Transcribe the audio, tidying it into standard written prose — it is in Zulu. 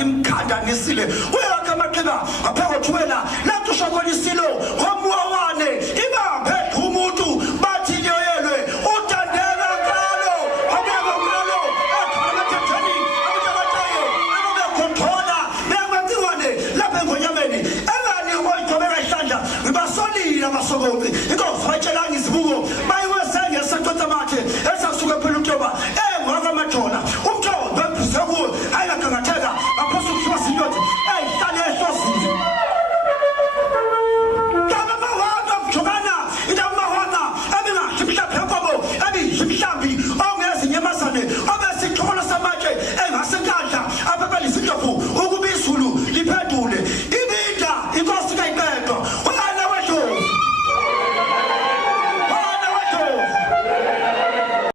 limkhanda nisile uyaka maqheba apheko thuwela lapho shokolisilo ngomuwane ibaphe umuntu bathi yoyelwe utandela ngalo ababa ngalo ekhona thethani abutakayo ababekhothola bengwenziwane lapha ngonyameni engani oyithobeka isandla ngibasolile amasokoti inkofatshela ngizibuko bayiwesenge esaqotha makhe esasuka phela uToba engwaka mathola umthondo ephusekuwo ayakagangatheka aphosa ukuthiwa sinyothi hlale ehlosini